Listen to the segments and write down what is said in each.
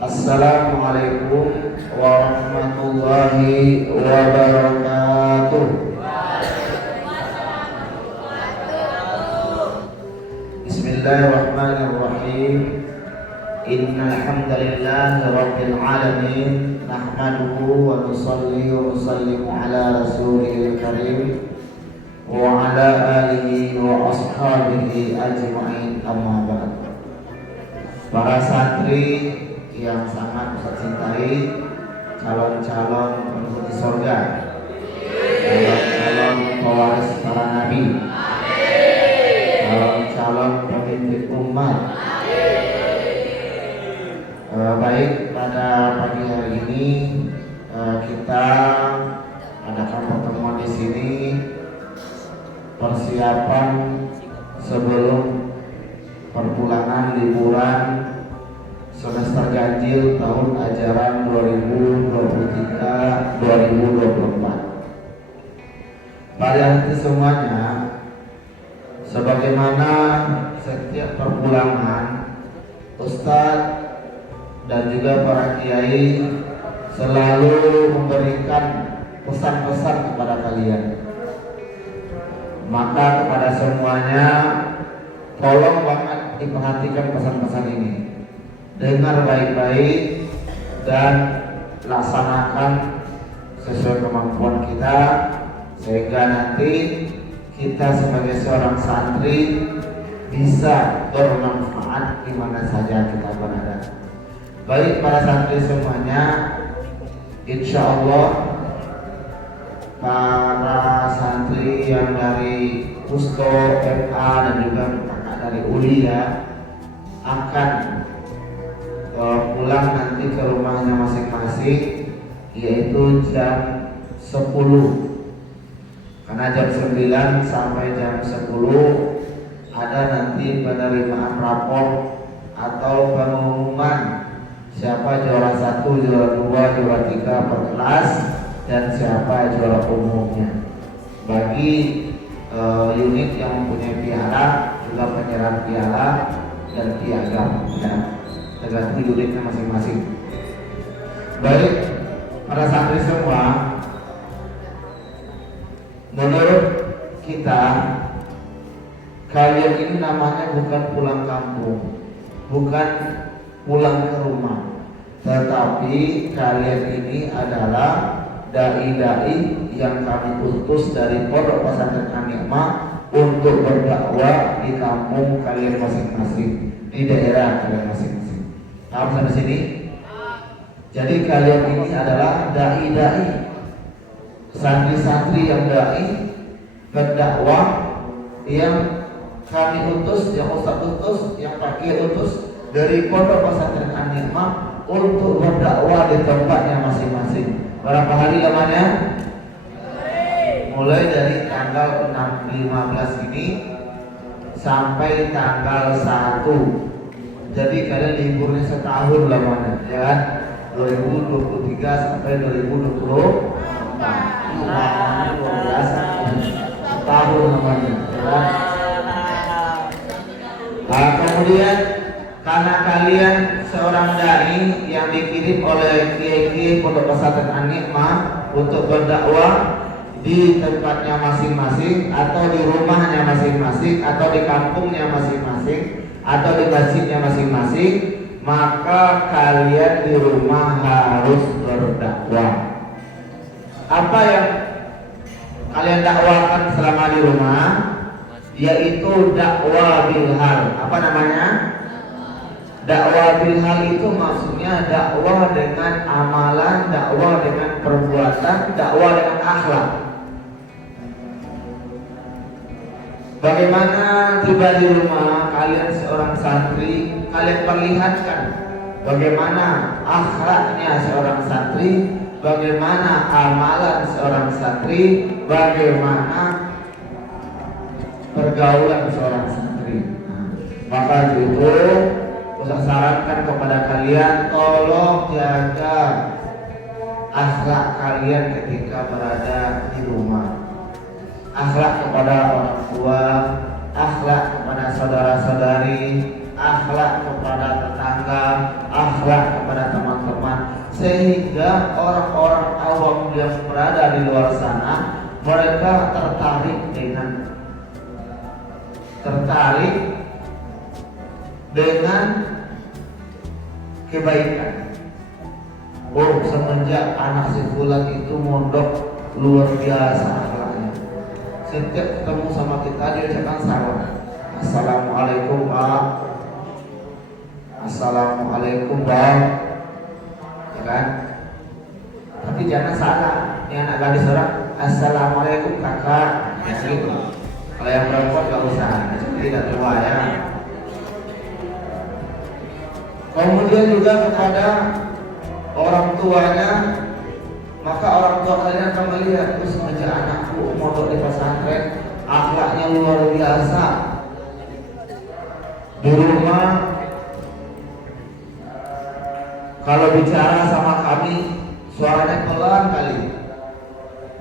Assalamualaikum warahmatullahi wabarakatuh. Bismillahirrahmanirrahim. Innal hamdalillahi rabbil alamin nahmaduhu wa nusalli wa nusallimu ala rasulil karim wa ala alihi wa ashabihi ajma'in, amma ba'd. Para santri yang sangat saya cintai, calon-calon penghuni surga, calon-calon pewaris para nabi, calon-calon pemimpin umat. Baik, pada pagi hari ini kita adakan pertemuan di sini persiapan sebelum perpulangan liburan semester ganjil tahun ajaran 2023-2024. Pada hati semuanya, sebagaimana setiap perpulangan, Ustadz dan juga para kiai selalu memberikan pesan-pesan kepada kalian. Maka kepada semuanya, tolong banget diperhatikan pesan-pesan ini. Dengar baik-baik dan laksanakan sesuai kemampuan kita, sehingga nanti kita sebagai seorang santri bisa bermanfaat di mana saja kita berada. Baik para santri semuanya, insya Allah para santri yang dari Pusto, MA dan juga dari Uli akan pulang nanti ke rumahnya masing-masing, yaitu jam 10. Karena jam 9 sampai jam 10 ada nanti penerimaan rapor atau pengumuman siapa juara 1, juara 2, juara 3 per kelas dan siapa juara umumnya. Bagi unit yang mempunyai piala juga penyerahan piala dan piagam ya, tergantung unitnya masing-masing. Baik para santri semua, menurut kita kalian ini namanya bukan pulang kampung, bukan pulang ke rumah, tetapi kalian ini adalah dai-dai yang kami utus dari Pondok Pesantren An-Ni'mah untuk berdakwah di kampung kalian masing-masing, di daerah kalian masing-masing. Paham sampai sini? Jadi kalian ini adalah dai-dai, santri-santri yang dai, berdakwah yang kami utus, yang Ustaz utus, yang Pak Kiai utus dari Pondok Pesantren An-Ni'mah untuk berdakwah di tempatnya masing-masing. Berapa hari lamanya? Mulai dari tanggal 15 ini sampai tanggal 1. Jadi kalian liburnya setahun lamanya, ya kan? 2023 sampai 2024. Setahun lamanya, ya kan? Nah, kemudian karena kalian seorang dai yang dikirim oleh kiai-kiai Pondok Pesantren An-Ni'mah untuk berdakwah di tempatnya masing-masing, atau di rumahnya masing-masing, atau di kampungnya masing-masing, atau di masjidnya masing-masing, maka kalian di rumah harus berdakwah. Apa yang kalian dakwakan selama di rumah? Yaitu dakwah bilhal. Apa namanya? Dakwah bilhal itu maksudnya dakwah dengan amalan, dakwah dengan perbuatan, dakwah dengan akhlak. Bagaimana tiba di rumah kalian seorang santri, kalian perlihatkan bagaimana akhlaknya seorang santri, bagaimana amalan seorang santri, bagaimana pergaulan seorang santri. Maka itu saya sarankan kepada kalian, tolong jaga akhlak kalian ketika berada di rumah. Akhlak kepada orang tua, akhlak kepada saudara-saudari, akhlak kepada tetangga, akhlak kepada mereka tertarik dengan kebaikan. Oh, semenjak anak si fulan itu mondok luar biasa akhlaknya. Setiap ketemu sama kita dia ucapkan salam. Assalamualaikum Pak. Assalamualaikum Bang. Ya kan? Tapi jangan salah. Ini anak gadis orang Assalamualaikum kakak. Ya, gitu. Kalau yang perempuan gak usah. Jadi tidak tua ya. Kemudian juga kepada orang tuanya, maka orang tua kalian akan melihat terus semenjak anakku mondok di pesantren akhlaknya luar biasa. Di rumah kalau bicara sama kami suaranya pelan kali.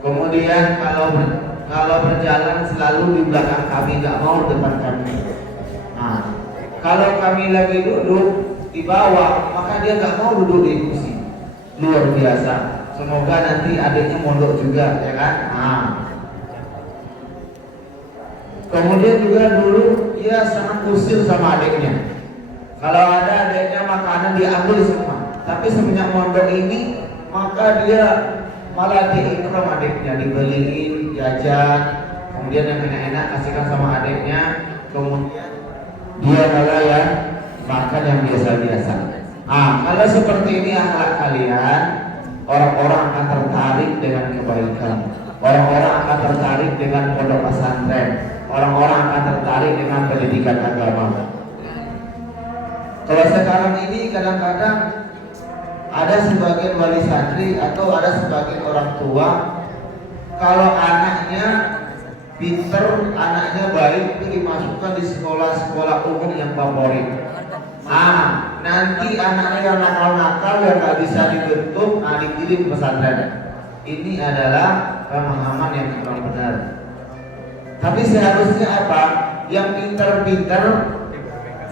Kemudian kalau berjalan selalu di belakang kami, nggak mau depan kami. Nah, kalau kami lagi duduk di bawah, maka dia nggak mau duduk di kursi. Luar biasa. Semoga nanti adiknya mondok juga, ya kan? Nah. Kemudian juga dulu dia sangat usil sama adiknya. Kalau ada adiknya makanan diambil semua. Tapi semenjak mondok ini, maka dia malah diikram adiknya, dibeliin jajan. Kemudian yang enak-enak kasihkan sama adiknya. Kemudian dia malah ya makan yang biasa-biasa. Kalau seperti ini akhlak kalian, orang-orang akan tertarik dengan kebaikan. Orang-orang akan tertarik dengan pondok pesantren. Orang-orang akan tertarik dengan pendidikan agama. Kalau sekarang ini kadang-kadang ada sebagian wali santri atau ada sebagian orang tua, kalau anaknya pinter, anaknya baik, itu dimasukkan di sekolah-sekolah umum yang favorit. Nanti anaknya yang nakal-nakal yang nggak bisa dibentuk, dikirim ke pesantren. Ini adalah pemahaman yang kurang benar. Tapi seharusnya apa? Yang pinter-pinter,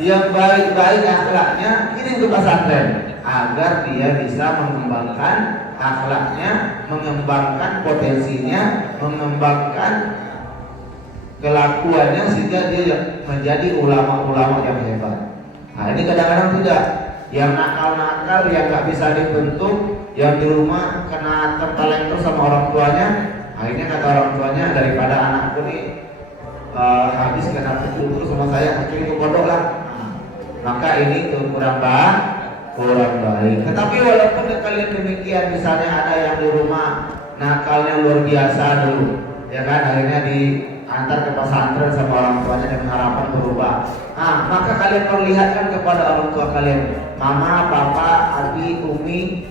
yang baik-baik akhlaknya kirim ke pesantren agar dia bisa mengembangkan akhlaknya, mengembangkan potensinya, mengembangkan kelakuannya sehingga dia menjadi ulama-ulama yang hebat. Nah, ini kadang-kadang tidak. Yang nakal-nakal, yang nggak bisa dibentuk, yang di rumah kena tertaleng terus sama orang tuanya, akhirnya kata orang tuanya, daripada anakku nih habis kena pukul terus sama saya, akhirnya ke pondok lah. Maka ini tuh kurang baik. Tetapi walaupun kalian demikian, misalnya ada yang di rumah nakalnya luar biasa dulu, ya kan, akhirnya diantar ke pesantren sama orang tuanya dengan harapan berubah. Maka kalian perlihatkan kepada orang tua kalian, mama, papa, abi, umi,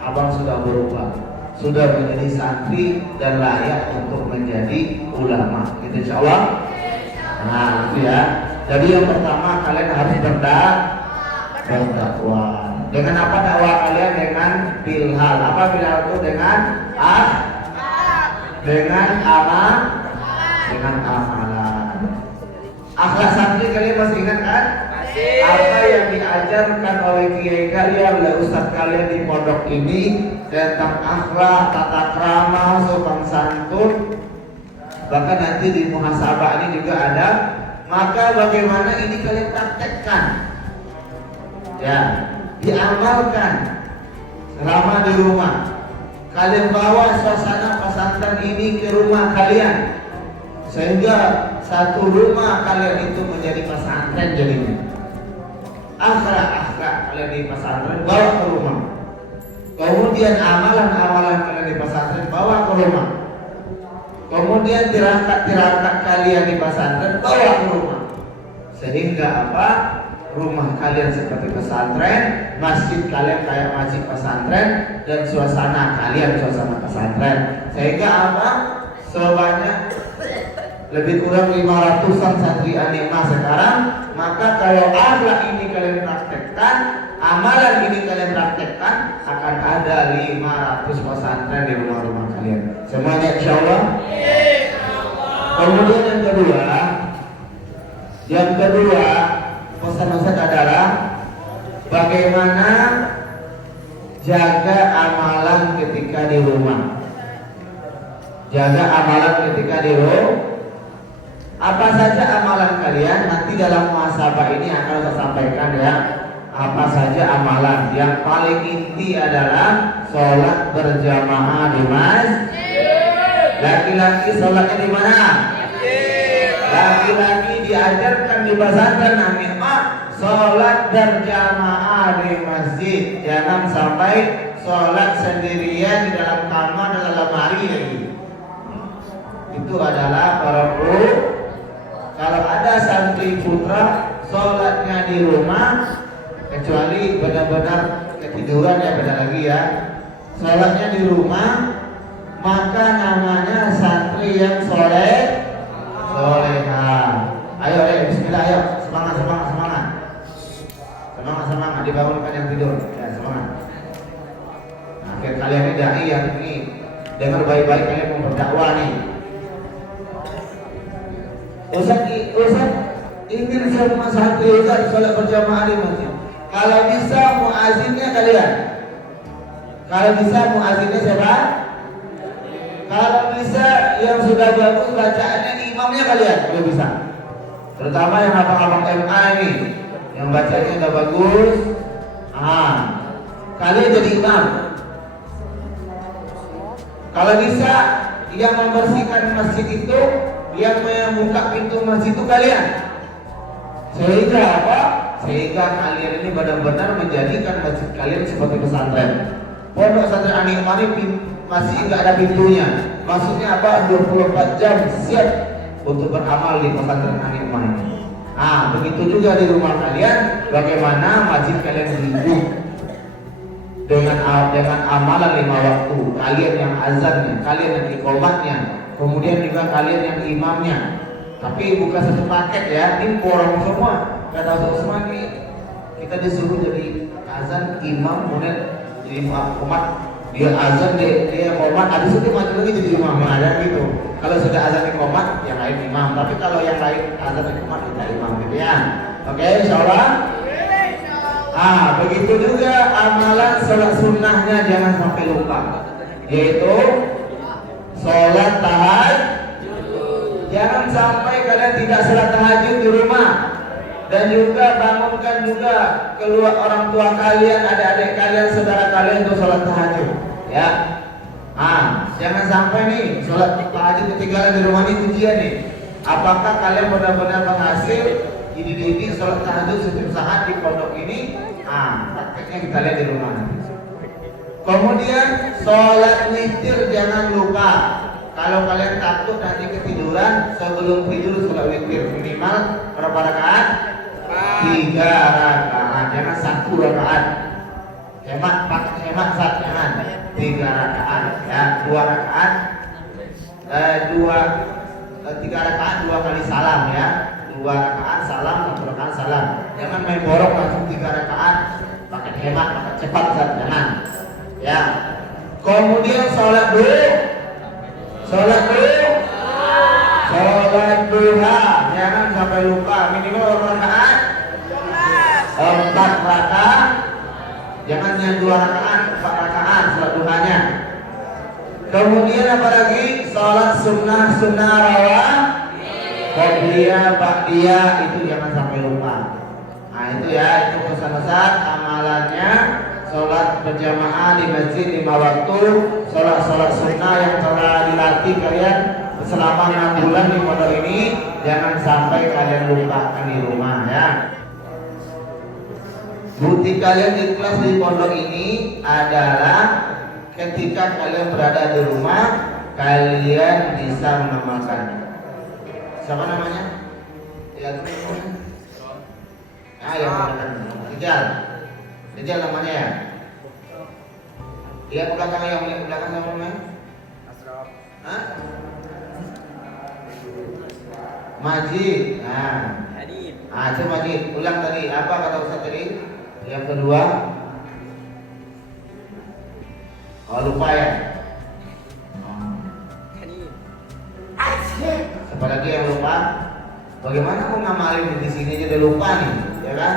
abang sudah berubah, sudah menjadi santri dan layak untuk menjadi ulama. Gitu insyaallah. Itu ya. Jadi yang pertama kalian harus berdakwah. Dengan apa dakwah kalian? Dengan bilhal. Apa bilhal itu? Dengan amalan. Akhlak santri kalian masih ingat kan? Apa yang diajarkan oleh kiai kalian, oleh ustaz kalian di pondok ini tentang akhlak, tata krama, sopan santun. Bahkan nanti di muhasabah ini juga ada. Maka bagaimana ini kalian praktekkan, ya, diamalkan selama di rumah. Kalian bawa suasana pesantren ini ke rumah kalian, sehingga satu rumah kalian itu menjadi pesantren jadinya. Akhlak kalian di pesantren bawa ke rumah. Kemudian amalan-amalan kalian di pesantren bawa ke rumah. Kemudian tirakat kalian di pesantren bawa ke rumah. Sehingga apa? Rumah kalian seperti pesantren, masjid kalian kayak masjid pesantren, dan suasana kalian suasana pesantren. Sehingga apa? Sebanyak lebih kurang 500-an santri anima sekarang. Maka kalau akhlak ini kalian praktekkan, amalan ini kalian praktekkan, akan ada 500 pesantren di rumah-rumah kalian. Semuanya insyaallah. Kemudian yang kedua pesan Ustaz adalah bagaimana jaga amalan ketika di rumah. Jaga amalan ketika di rumah. Apa saja amalan kalian? Nanti dalam muhasabah ini akan saya sampaikan ya. Apa saja amalan? Yang paling inti adalah sholat berjamaah di masjid. Laki-laki sholatnya di mana? Laki-laki diajarkan di pesantren sholat berjamaah di masjid. Jangan sampai sholat sendirian di dalam kamar dalam lemari lagi. Itu adalah para guru. Kalau ada santri putra sholatnya di rumah, kecuali benar-benar ketiduran ya, beda lagi ya. Sholatnya di rumah, maka namanya santri yang soleha. Ayo, bismillah, ayo, semangat, dibangunkan yang tidur, ya semangat. Nah, kalian ini dai yang ini dengar baik-baik, kalian mau berdakwah nih. Ustaz ingin semua santri Ustaz sholat berjamaah di masjid. Kalau bisa muazinnya kalian. Kalau bisa muazinnya siapa? Kalau bisa yang sudah bagus bacaannya imamnya kalian. Kalau bisa. Terutama yang abang-abang MA ini, yang bacanya udah bagus. Kalian jadi imam. Kalau bisa yang membersihkan masjid itu, yang membuka pintu masjid itu kalian. Sehingga apa? Sehingga kalian ini benar-benar menjadikan masjid kalian seperti pesantren. Pondok pesantren An-Ni'mah masih nggak ada pintunya. Maksudnya apa? 24 jam siap untuk beramal di pesantren An-Ni'mah ini. Begitu juga di rumah kalian. Bagaimana masjid kalian hidup dengan amalan 5 waktu. Kalian yang azannya, kalian yang iqamatnya, kemudian juga kalian yang imamnya. Tapi bukan satu paket ya, ini borong semua. Kata Ustaz ini kita disuruh jadi azan, imam, kemudian jadi umat. Dia azan, dia komat, habis itu maju lagi jadi imam. Ada gitu. Kalau sudah azan di komat, yang lain imam. Tapi kalau yang lain azan di komat, kita imam gitu ya. Oke, insyaallah. Begitu juga amalan sholat sunnahnya jangan sampai lupa, yaitu sholat tahajud. Jangan sampai kalian tidak sholat tahajud di rumah. Dan juga bangunkan juga keluar orang tua kalian, adik-adik kalian, saudara kalian untuk sholat tahajud. Ya. Jangan sampai nih sholat tahajud ketinggalan di rumah ini ujian nih. Apakah kalian benar-benar menghasil dididik sholat tahajud setiap saat di pondok ini? Prakteknya kita lihat di rumah. Kemudian sholat witir jangan lupa. Kalau kalian takut nanti ketiduran, sebelum tidur sholat witir minimal berapa rakaat? 3 rakaat. Jangan 1 rakaat. Hemat saat jangan 3 rakaat ya, 2 rakaat 3 rakaat 2 kali salam ya. 2 rakaat salam, 1 rakaat salam. Jangan main borok langsung 3 rakaat. Pakai hemat, pakai cepat saat jangan. Ya. Kemudian sholat duha, jangan sampai lupa, minimal berapa rakaat? 4 rakaat. Jangan yang 2 rakaat, 4 rakaat sholat duhanya. Kemudian apa lagi? Sholat sunnah rawah, qobliyah, ba'diyah, itu jangan sampai lupa. Itu ya, itu pesan-pesan amalannya. Sholat berjamaah di masjid 5 waktu, sholat sunnah yang telah dilatih kalian selama 6 bulan di pondok ini, jangan sampai kalian lupakan di rumah ya. Bukti kalian ikhlas di pondok ini adalah ketika kalian berada di rumah, kalian bisa mengamalkan. Siapa namanya? Ya, yang mengatakan Rijal namanya ya. Lihat belakang, yang lihat belakang sama namanya? Asraf. Majid. Itu Majid. Ulang tadi. Apa kata Ustaz tadi? Yang kedua. Lupa ya. Siapa lagi yang lupa? Bagaimana mau ngamalin di sini aja udah lupa nih, ya kan?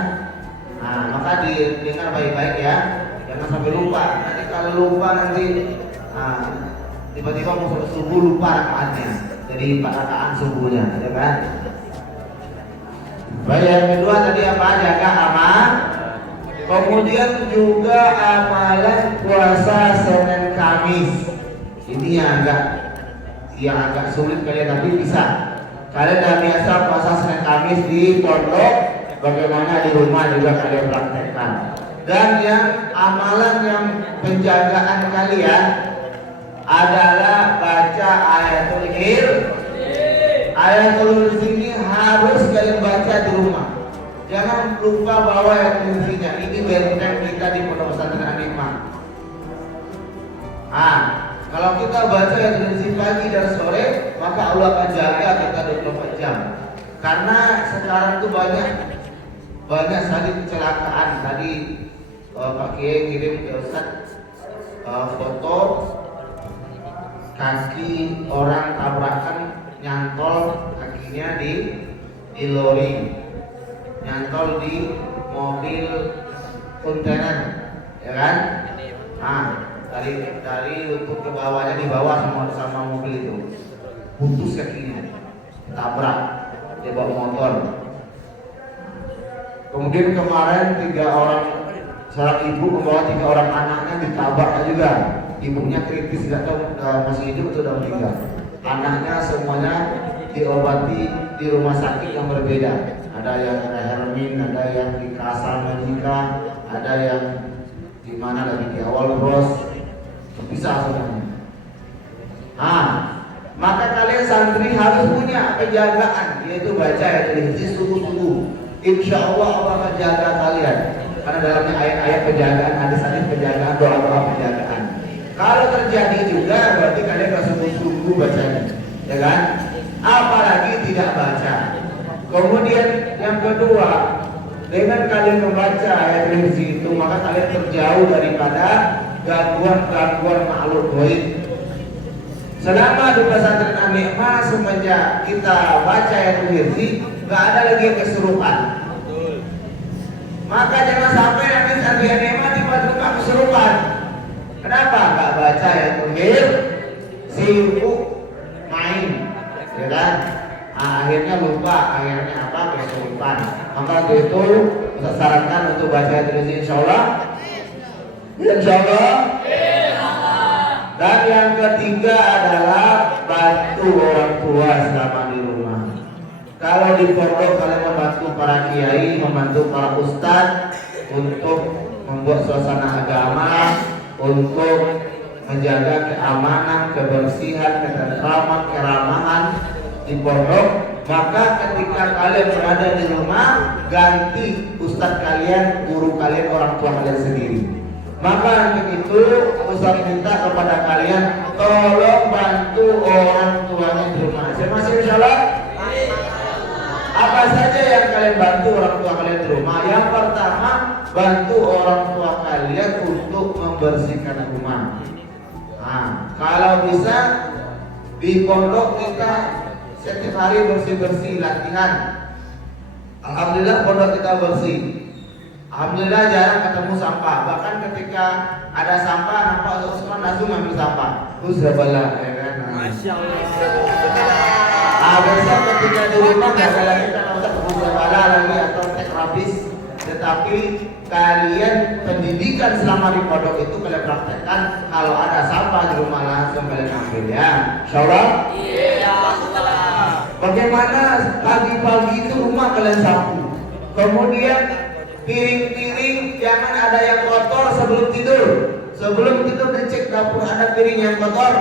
Maka didengar baik-baik ya, jangan sampai lupa. Nanti kalau lupa nanti tiba-tiba mau sholat subuh lupa rakaatnya, jadi 4 rakaat subuhnya, ya kan? Baik, yang kedua tadi apa? Jaga aman. Kemudian juga amalan puasa Senin Kamis. Ini yang agak sulit kalian, tapi bisa. Kalian udah biasa puasa Senin Kamis di pondok, bagaimana di rumah juga kalian praktekkan. Dan yang amalan yang penjagaan kalian adalah baca ayatul kursi. Ayatul kursi ini harus kalian baca di rumah. Jangan lupa bawa ayatul kursinya. Ini benteng kita di Pondok Pesantren An-Nikmah. Kalau kita baca ayatul kursi pagi dan sore, maka Allah akan jaga kita 24 jam. Karena sekarang tuh banyak sekali kecelakaan. Tadi Pak Kiai kirim ke Ustaz foto kaki orang tabrakan, nyantol kakinya di lori, nyantol di mobil kontainer, ya kan? Dari untuk ke bawahnya di bawah sama mobil itu putus kakinya, tabrak, dia bawa motor. Kemudian kemarin 3 orang, seorang ibu membawa 3 orang anaknya ditabrak juga. Ibunya kritis, tidak tahu masih hidup atau sudah meninggal. Anaknya semuanya diobati di rumah sakit yang berbeda. Ada yang Hermin, ada yang di Kasar Majika, ada yang di mana lagi di awal Bros. Bisa semuanya. Maka kalian santri harus punya penjagaan, yaitu baca ayatul kursi sungguh-sungguh. Insya Allah Allah akan jaga kalian. Karena dalamnya ayat-ayat penjagaan, hadis-hadis penjagaan, doa-doa penjagaan. Kalau terjadi juga berarti kalian harus sungguh-sungguh bacanya, ya kan? Apalagi tidak baca. Kemudian yang kedua, dengan kalian membaca ayatul kursi itu, maka kalian terjauh daripada gangguan makhluk gaib. Selama di pesantren An-Nikmah semenjak kita baca ayatul kursi, nggak ada lagi yang kesurupan. Maka jangan sampai nanti santri An-Nikmah tiba-tiba kesurupan. Kenapa? Nggak baca ayatul kursi, sibuk main, ya kan? Akhirnya lupa, akhirnya apa? Kesurupan. Maka itu saya sarankan untuk baca ayatul kursi, insya Allah. Dan yang ketiga adalah bantu orang tua selama di rumah. Kalau di pondok kalian membantu para kiai, membantu para ustadz untuk membuat suasana agama, untuk menjaga keamanan, kebersihan, ketentraman, keramahan di pondok. Maka ketika kalian berada di rumah, ganti ustadz kalian, guru kalian, orang tua kalian sendiri. Maka untuk itu Ustaz minta kepada kalian tolong bantu orang tuanya di rumah. Masih insyaallah. Apa saja yang kalian bantu orang tua kalian di rumah? Yang pertama, bantu orang tua kalian untuk membersihkan rumah. Kalau bisa di pondok kita setiap hari bersih-bersih latihan. Alhamdulillah pondok kita bersih. Alhamdulillah jarang ketemu sampah. Bahkan ketika ada sampah, nampak Usman langsung ngambil sampah. Sudah bala, ya kan? Masya Allah. Besok ketika di rumah nggak ada lagi karena usah kemudian bala lagi atau tek habis. Tetapi kalian pendidikan selama di pondok itu kalian praktekkan. Kalau ada sampah di rumah langsung kalian ambil, ya. Insyaallah. Iya. Bagaimana pagi-pagi itu rumah kalian sapu. Kemudian piring-piring jangan ada yang kotor sebelum tidur. Sebelum tidur dicek dapur ada piring yang kotor,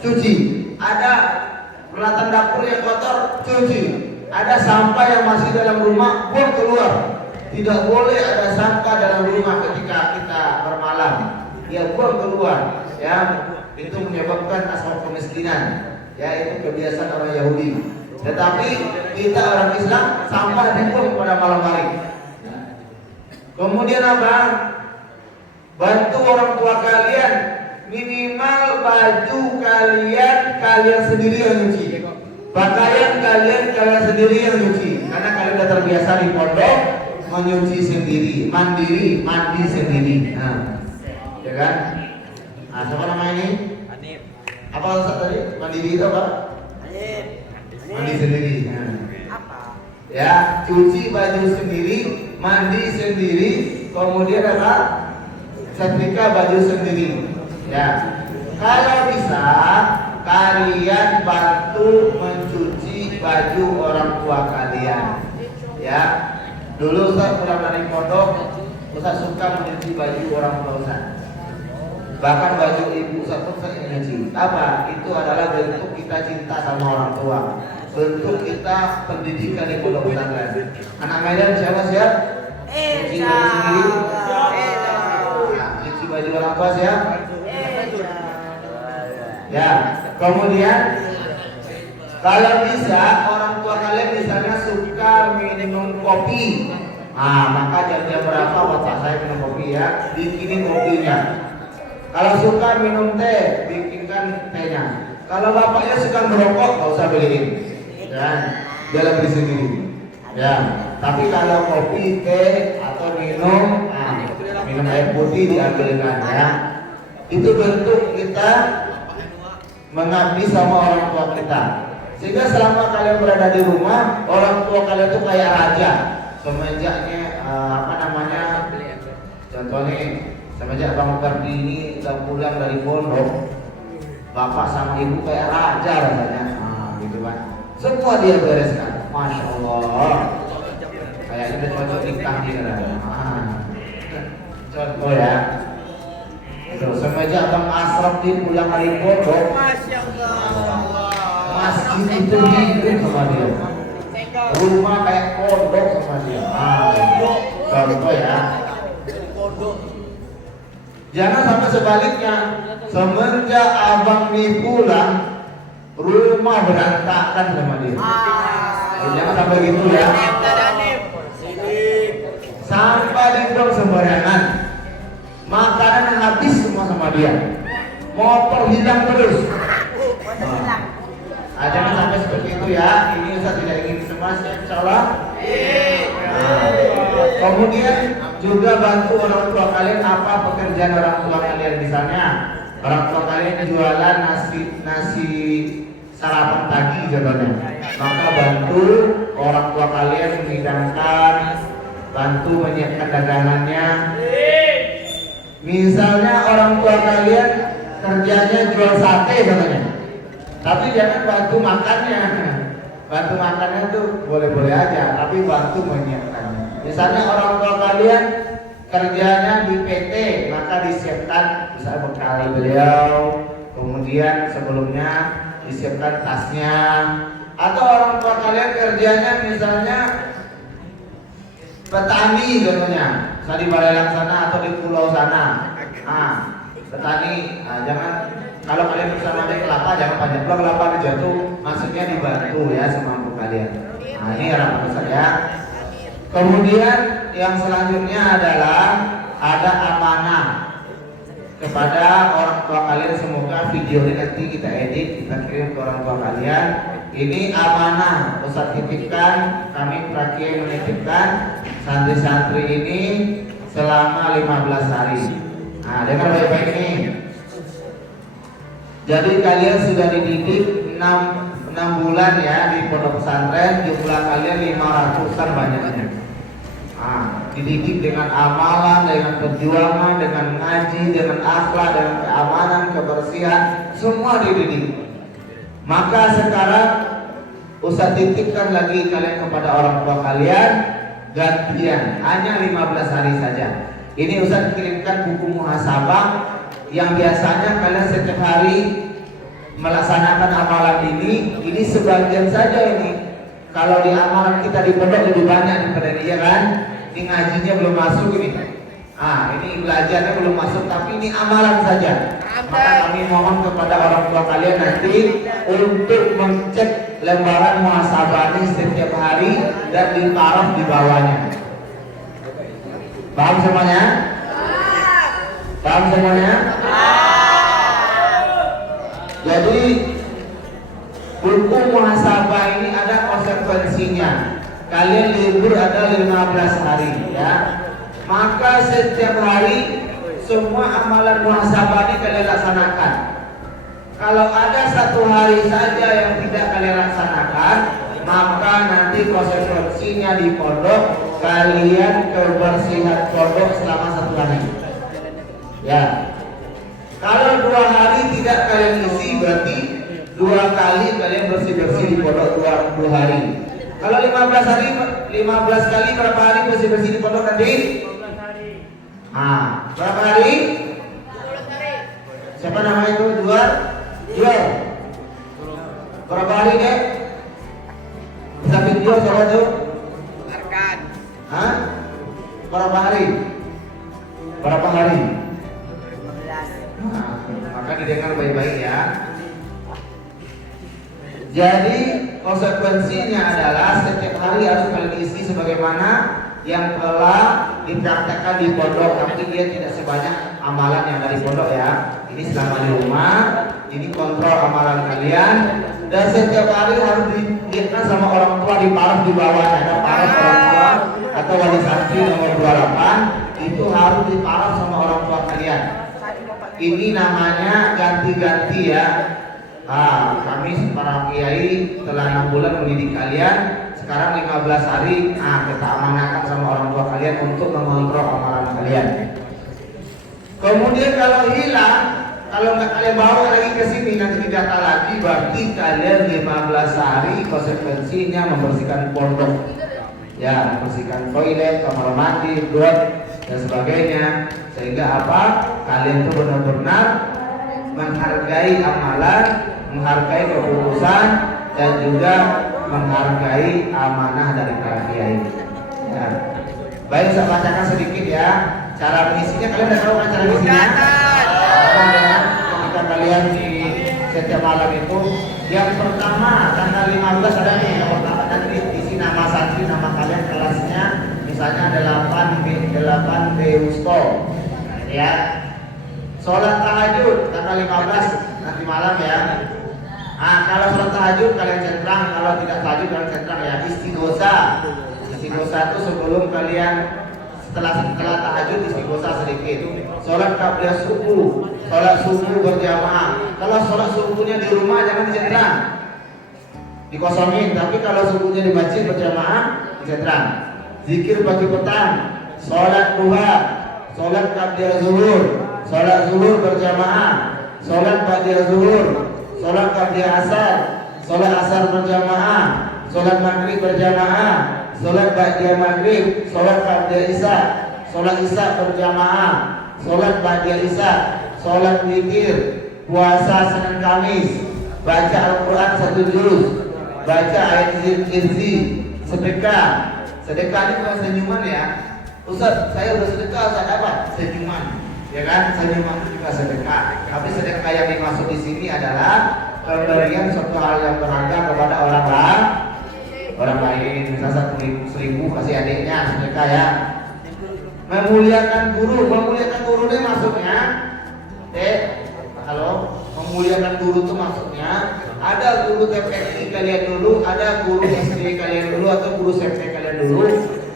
cuci. Ada peralatan dapur yang kotor, cuci. Ada sampah yang masih dalam rumah, buang keluar. Tidak boleh ada sampah dalam rumah ketika kita bermalam. Ya buang keluar. Ya itu menyebabkan asal kemiskinan. Ya itu kebiasaan orang Yahudi. Tetapi kita orang Islam sampah dibuang pada malam hari. Kemudian apa? Bantu orang tua kalian, minimal baju kalian sendiri yang nyuci. Pakaian kalian sendiri yang nyuci. Karena kalian sudah terbiasa di pondok menyuci sendiri, mandi sendiri. Ya kan? Siapa nama ini? Apa Ustaz tadi? Mandiri itu apa? Mandi sendiri. Nah. Ya, cuci baju sendiri, mandi sendiri, kemudian apa? Setrika baju sendiri. Ya, kalau bisa kalian bantu mencuci baju orang tua kalian. Ya, dulu Ustaz pulang dari pondok, Ustaz suka mencuci baju orang tua Ustaz. Bahkan baju ibu Ustaz pun saya nyuci. Apa? Itu adalah bentuk kita cinta sama orang tua. Bentuk kita pendidikan di pondok pesantren. Anak Medan siapa siap? Cuci baju sendiri. Cuci baju orang tua siap? Ya. Kemudian kalau bisa orang tua kalian misalnya suka minum kopi, maka jam-jam berapa bapak saya minum kopi ya, bikinin kopinya. Kalau suka minum teh, bikinkan tehnya. Kalau bapaknya suka merokok, nggak usah beliin, dan dia beli sendiri. Ya, tapi kalau kopi, teh atau minum air putih diambilkan ya. Itu bentuk kita mengabdi sama orang tua kita. Sehingga selama kalian berada di rumah, orang tua kalian itu kayak raja. Semenjaknya contohnya semenjak Bang Kardi ini udah pulang dari pondok, bapak sama ibu kayak raja rasanya. Gitu kan. Semua dia bereskan. Masya Allah. Kayaknya udah cocok nikah dia. Contoh ya. Semenjak Bang Asraf di pulang dari pondok, Masya Allah, masjid itu hidup sama dia, rumah kayak pondok sama dia. Contoh ya. Jangan sampai sebaliknya, semenjak abang di pulang, rumah berantakan sama dia. Jangan sampai gitu ya. Sampah di dong sembarangan, makanan yang habis semua sama dia, motor hilang terus. Jangan sampai seperti itu ya. Ini Ustaz tidak ingin cemas ya, insyaallah. Kemudian juga bantu orang tua kalian. Apa pekerjaan orang tua kalian? Misalnya orang tua kalian jualan nasi sarapan pagi contohnya, maka bantu orang tua kalian menghidangkan, bantu menyiapkan dagangannya. Misalnya orang tua kalian kerjanya jual sate contohnya, tapi jangan bantu makannya. Bantu makannya tuh boleh-boleh aja, tapi bantu menyiapkannya. Misalnya orang tua kalian kerjanya di PT, maka disiapkan misalnya bekal beliau, kemudian sebelumnya disiapkan tasnya. Atau orang tua kalian kerjanya misalnya petani contohnya, misalnya di Barelang sana atau di pulau sana. Petani, jangan, kalau kalian bisa panen kelapa jangan panjang pulau kelapa jatuh, maksudnya dibantu ya semampu kalian. Ini harapan saya. Kemudian yang selanjutnya adalah ada amanah kepada orang tua kalian. Semoga video ini nanti kita edit, kita kirim ke orang tua kalian. Ini amanah Ustaz titipkan, kami Prakia menitipkan santri-santri ini selama 15 hari. Dengar baik-baik ini. Jadi kalian sudah dididik 6 bulan ya di pondok pesantren, jumlah kalian 500-an banyaknya. Dididik dengan amalan, dengan perjuangan, dengan ngaji, dengan akhlak, dengan keamanan, kebersihan, semua dididik. Maka sekarang Ustaz titipkan lagi kalian kepada orang tua kalian gantian, hanya 15 hari saja. Ini Ustaz kirimkan buku muhasabah yang biasanya kalian setiap hari melaksanakan amalan ini sebagian saja ini. Kalau di amalan kita di pondok lebih banyak daripada ini ya kan? Ini ngajinya belum masuk ini. Ini belajarnya belum masuk, tapi ini amalan saja. Maka kami mohon kepada orang tua kalian nanti untuk mengecek lembaran muhasabah ini setiap hari dan ditaraf di bawahnya. Paham semuanya? Paham semuanya? Jadi buku muhasabah ini ada konsekuensinya. Kalian libur ada 15 hari ya. Maka setiap hari semua amalan muhasabah ini kalian laksanakan. Kalau ada satu hari saja yang tidak kalian laksanakan, maka nanti konsekuensinya di pondok kalian kebersihan pondok selama satu hari. Ya. Kalau 2 hari tidak kalian isi, berarti 2 kali kalian bersih-bersih di pondok 2 hari. Kalau 15 hari, 15 kali berapa hari bersih-bersih di pondok nanti? 15 hari. Berapa hari? 15 hari. Siapa namanya itu? Jual. Berapa hari deh? Bisa video siapa tuh? Arkan. Berapa hari? 15. Maka didengar baik-baik ya. Jadi konsekuensinya adalah setiap hari harus kalian isi sebagaimana yang telah dipraktekkan di pondok, tapi dia tidak sebanyak amalan yang dari pondok ya. Ini selama di rumah, ini kontrol amalan kalian, dan setiap hari harus dilihatkan sama orang tua di paraf di bawahnya. Ada paraf orang tua atau wali santri nomor 28 itu harus diparaf sama orang tua kalian. Ini namanya ganti-ganti ya. Kami para kiai telah 6 bulan mendidik kalian. Sekarang 15 hari, kita amanahkan sama orang tua kalian untuk mengontrol amalan kalian. Kemudian kalau hilang, kalau nggak kalian bawa lagi ke sini nanti didata lagi, berarti kalian 15 hari konsekuensinya membersihkan pondok, ya, membersihkan toilet, kamar mandi, got dan sebagainya. Sehingga apa? Kalian tuh benar-benar menghargai amalan, menghargai keputusan, dan juga menghargai amanah dari para kiai. Ya. Baik, saya bacakan sedikit ya. Cara mengisinya, kalian udah tahu kan cara mengisinya? Ketika kalian di setiap malam itu, yang pertama tanggal 15 ada nih, yang pertama nanti isi nama santri, nama kalian, kelasnya, misalnya 8B Usto, ya. Sholat tahajud tanggal 15 nanti malam ya. Kalau sholat tahajud kalian centang, kalau tidak tahajud kalian centang ya. Istighosa itu sebelum kalian setelah tahajud istighosa sedikit. Sholat qabliyah subuh, sholat subuh berjamaah. Kalau sholat subuhnya di rumah jangan dicentrang, dikosongin. Tapi kalau subuhnya di masjid berjamaah dicentrang. Zikir pagi petang, sholat duha, sholat qabliyah zuhur, sholat zuhur berjamaah, sholat ba'diyah zuhur, sholat qabliyah asar, sholat asar berjamaah, sholat maghrib berjamaah, sholat ba'diyah maghrib, sholat qabliyah isya, sholat isya berjamaah, sholat ba'diyah isya, sholat witir, puasa Senin Kamis, baca Al-Quran 1 juz, baca ayat Irzi, sedekah. Sedekah ini bukan senyuman ya. Ustaz, saya udah sedekah, Ustaz, apa? Senyuman. Ya kan, senyuman itu juga sedekah. Tapi sedekah yang dimaksud di sini adalah pemberian suatu hal yang berharga kepada orang lain. Misal 1.000 kasih adiknya, sedekah ya. Memuliakan guru ini maksudnya, memuliakan guru itu maksudnya ada guru TPI kalian dulu, ada guru SD kalian dulu, atau guru SMP kalian dulu.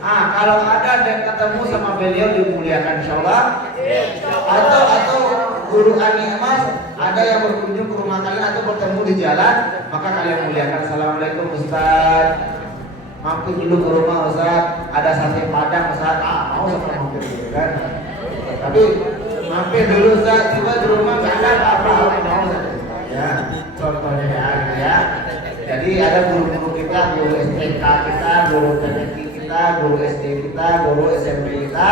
Kalau ada dan ketemu sama beliau dimuliakan insyaallah. Atau guru Animas ada yang berkunjung ke rumah kalian atau bertemu di jalan, maka kalian muliakan. Assalamualaikum Ustaz, mampir dulu ke rumah Ustaz, ada sate padang Ustaz. Mau sama mampir gitu kan. Tapi mampir dulu Ustaz, tiba di rumah nggak ada apa-apa, mau Ustaz. Ya, contohnya ya. Jadi ada guru-guru kita, guru STK kita, guru TPI kita, guru SD kita, guru SMP kita.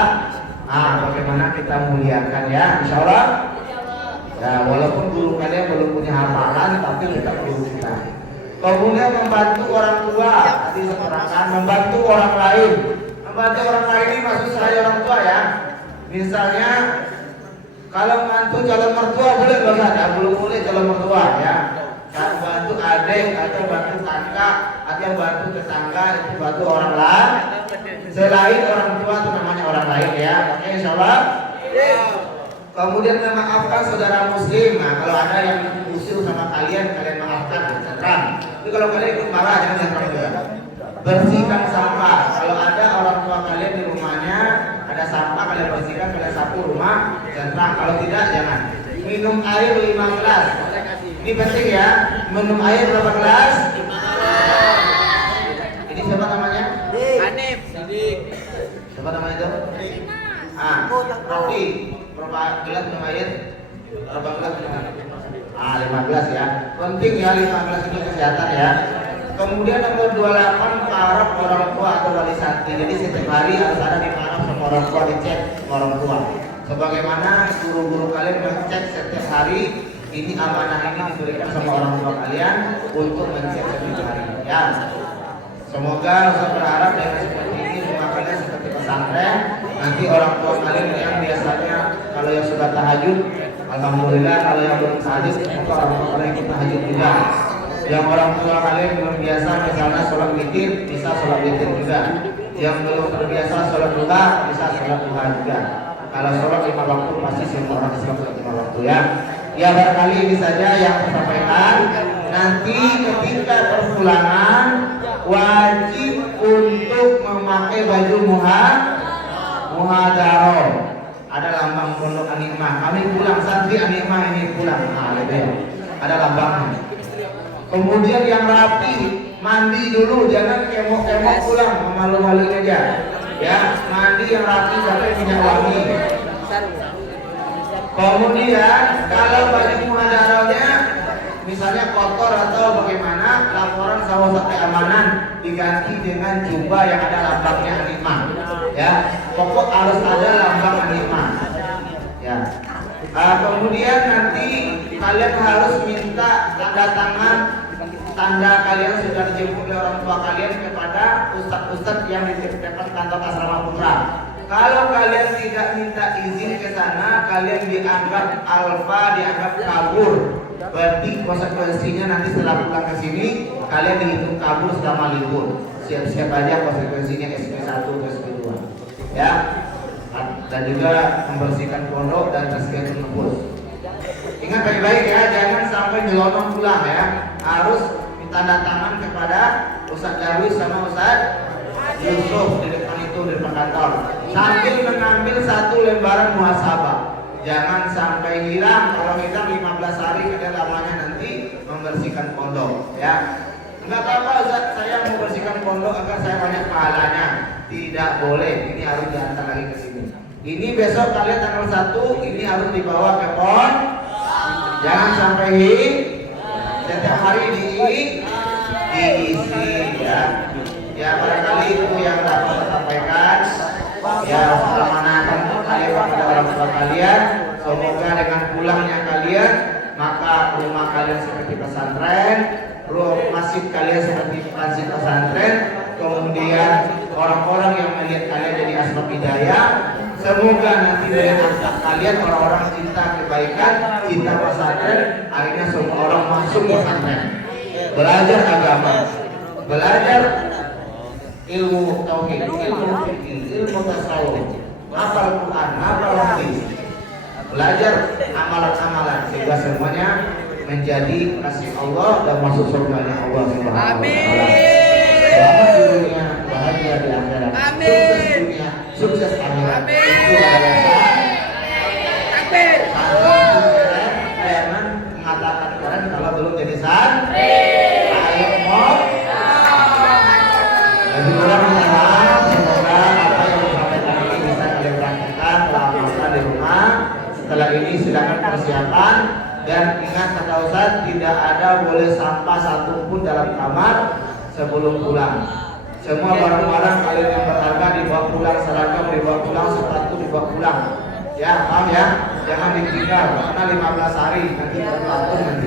Bagaimana kita muliakan ya, insyaallah. Ya, walaupun guru kalian belum punya hafalan, tapi kita guru kita. Kemudian membantu orang tua, tadi seterangkan membantu orang lain. Membantu orang lain ini maksud saya orang tua ya. Misalnya kalau membantu calon mertua boleh nggak? Belum boleh calon mertua ya. Bantu adik atau bantu kakak atau bantu tetangga, itu bantu orang lain selain orang tua, itu namanya orang lain ya. Oke, insyaallah. Kemudian memaafkan saudara muslim. Kalau ada yang usil sama kalian maafkan, tenang. Tapi kalau kalian ikut marah jangan juga. Bersihkan sampah. Kalau ada orang tua kalian di rumahnya ada sampah, kalian bersihkan, kalian sapu rumah, tenang. Kalau tidak jangan. Minum air 5 gelas. Ini penting ya. Minum air berapa gelas? Ini siapa namanya? Hanif. Siapa namanya itu? Rofi. Berapa gelas minum air? Berapa gelas minum air? 15 ya. Penting ya 15 itu kesehatan ya. Kemudian nomor 28 paraf orang tua atau wali santri. Jadi setiap hari harus ada di paraf sama orang tua, dicek sama orang tua. Sebagaimana guru-guru kalian mengecek setiap hari, ini amanah ini diberikan sama orang tua kalian untuk mengecek setiap hari. Ya. Semoga Ustaz berharap dengan seperti ini rumah kalian seperti pesantren. Nanti orang tua kalian yang biasanya kalau yang sudah tahajud, alhamdulillah. Kalau yang belum tahajud, semoga orang tua kalian ikut tahajud juga. Yang orang tua kalian belum biasa misalnya sholat witir, bisa sholat witir juga. Yang belum terbiasa sholat duha, bisa sholat duha juga. Kalau sholat 5 waktu pasti semua orang Islam sholat 5 waktu ya. Ya barangkali ini saja yang saya sampaikan. Nanti ketika perpulangan wajib untuk memakai baju muhadharoh. Ada lambang pondok An-Nikmah. Kami pulang santri An-Nikmah ini pulang. Ada lambangnya. Kemudian yang rapi, mandi dulu, jangan kemok-kemok pulang, malu-maluin aja. Ya, mandi yang rapi sampai minyak wangi. Kemudian kalau baju muhadharahnya misalnya kotor atau bagaimana, laporan sama Ustaz keamanan diganti dengan jubah yang ada lambangnya An-Nikmah. Ya, pokok harus ada lambang An-Nikmah. Ya. Kemudian nanti kalian harus minta tanda tangan, tanda kalian sudah dijemput oleh orang tua kalian kepada ustadz-ustadz yang di depan kantor asrama putra. Kalau kalian tidak minta izin ke sana, kalian dianggap alfa, dianggap kabur. Berarti konsekuensinya nanti setelah pulang ke sini, kalian dihitung kabur selama libur. Siap-siap aja konsekuensinya SP1 atau SP2. Ya. Dan juga membersihkan pondok dan tazkiyah nufus. Ingat baik-baik ya, jangan sampai nyelonong pulang ya. Harus tanda tangan kepada Ustaz Darwis sama Ustaz Yusuf di depan itu, di depan kantor. Sambil mengambil 1 lembaran muhasabah. Jangan sampai hilang. Kalau hilang 15 hari ada lamanya nanti membersihkan pondok ya. Enggak apa-apa Ustaz, saya mau bersihkan pondok agar saya banyak pahalanya. Tidak boleh, ini harus diantar lagi ke sini. Ini besok kalian tanggal 1, ini harus dibawa ke pon. Jangan sampai setiap hari diisi ya. Ya barangkali itu yang dapat saya sampaikan. Ya amanahkan kalian kepada orang tua kalian. Semoga dengan pulangnya kalian, maka rumah kalian seperti pesantren, masjid kalian seperti masjid pesantren. Kemudian orang-orang yang melihat kalian jadi asbab hidayah. Semoga nanti dari anak kalian orang-orang cinta kebaikan, cinta pesantren, akhirnya semua orang masuk pesantren, belajar agama, belajar ilmu tauhid, ilmu fikih, ilmu tasawuf, hafal Quran, hafal hadis, belajar amalan-amalan sehingga semuanya menjadi kasih Allah dan masuk surganya Allah Subhanahu wa taala. Selamat di dunia, bahagia di akhirat. Sukses dunia, sukses akhirat. Itu adalah takbir. Jangan mengatakan keren kalau belum jadi santri. Ayo mau. Jadi orang berharap semoga apa yang disampaikan ini bisa kalian praktekkan, lakukan di rumah. Setelah ini silakan persiapan dan ingat kata Ustaz, tidak ada boleh sampah satupun dalam kamar sebelum pulang. Semua barang-barang kalian yang berharga dibawa pulang, seragam dibawa pulang, sepatu dibawa pulang. Ya, paham ya? Jangan ditinggal karena 15 hari nanti terlantur nanti.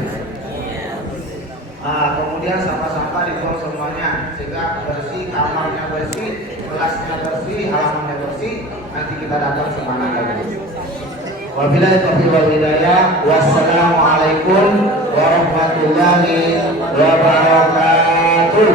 Kemudian sampah-sampah dibuang semuanya sehingga bersih, kamarnya bersih, kelasnya bersih, halamannya bersih. Nanti kita datang semangat lagi. Wabillahi taufiq wal hidayah. Wassalamualaikum warahmatullahi wabarakatuh.